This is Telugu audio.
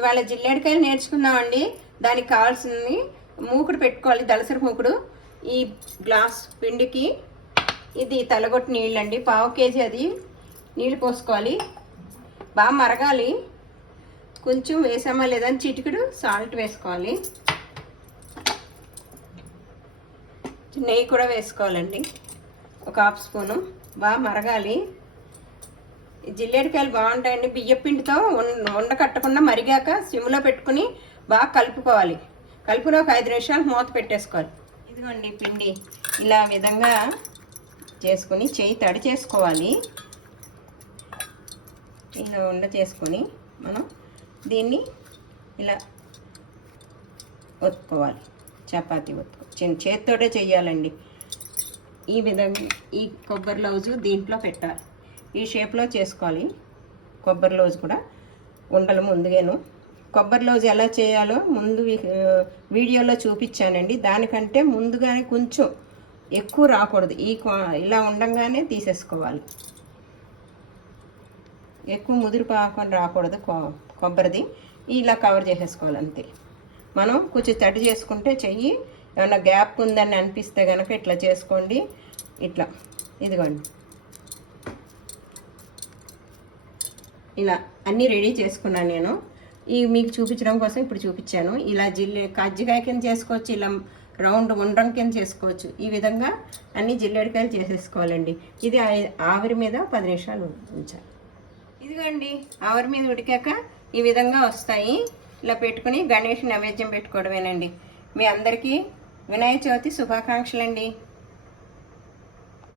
ఇవాళ జిల్లేడికాయలు నేర్చుకుందామండి. దానికి కావాల్సింది మూకుడు పెట్టుకోవాలి, దలసరి మూకుడు. ఈ గ్లాస్ పిండికి ఇది తలగొట్టు నీళ్ళండి, 1/2 కేజీ అది నీళ్ళు పోసుకోవాలి. బాగా మరగాలి. కొంచెం వేసామా లేదని చిటికెడు సాల్ట్ వేసుకోవాలి. నెయ్యి కూడా వేసుకోవాలండి, 1/2 స్పూను. బాగా మరగాలి. జిల్లేడికాయలు బాగుంటాయండి. బియ్య పిండితో ఉండ కట్టకుండా మరిగాక సిమ్లో పెట్టుకుని బాగా కలుపుకోవాలి. కలుపులో ఒక 5 నిమిషాలు మూత పెట్టేసుకోవాలి. ఇదిగోండి పిండి ఇలా విధంగా చేసుకుని చెయ్యి తడి చేసుకోవాలి. ఇలా ఉండ చేసుకొని మనం దీన్ని ఇలా ఒత్తుకోవాలి. చపాతీ చేత్తోటే చెయ్యాలండి. ఈ విధంగా ఈ కొబ్బరి లౌజు దీంట్లో పెట్టాలి. ఈ షేప్లో చేసుకోవాలి. కొబ్బరి లౌజు కూడా ఉండలు ముందుగాను. కొబ్బరి లౌజు ఎలా చేయాలో ముందు వీడియోలో చూపించానండి. దానికంటే ముందుగానే కొంచెం ఎక్కువ రాకూడదు. ఇలా ఉండంగానే తీసేసుకోవాలి. ఎక్కువ ముదురు పాకొని రాకూడదు కొబ్బరిది. ఇలా కవర్ చేసేసుకోవాలి అంతే. మనం కొంచెం తడి చేసుకుంటే చెయ్యి ఏమైనా గ్యాప్ ఉందని అనిపిస్తే కనుక ఇట్లా చేసుకోండి. ఇట్లా ఇదిగోండి ఇలా అన్నీ రెడీ చేసుకున్నాను నేను. మీకు చూపించడం కోసం ఇప్పుడు చూపించాను. ఇలా కజ్జికాయ కింద చేసుకోవచ్చు, ఇలా రౌండ్ ఉండ్రం కింద చేసుకోవచ్చు. ఈ విధంగా అన్ని జిల్లేడికాయలు చేసేసుకోవాలండి. ఇది ఆవిరి మీద 10 నిమిషాలు ఉంచాలి. ఇదిగోండి ఆవిరి మీద ఉడికాక ఈ విధంగా వస్తాయి. ఇలా పెట్టుకుని గణేష్ నైవేద్యం పెట్టుకోవడమేనండి. మీ అందరికీ వినాయక చవితి శుభాకాంక్షలండి.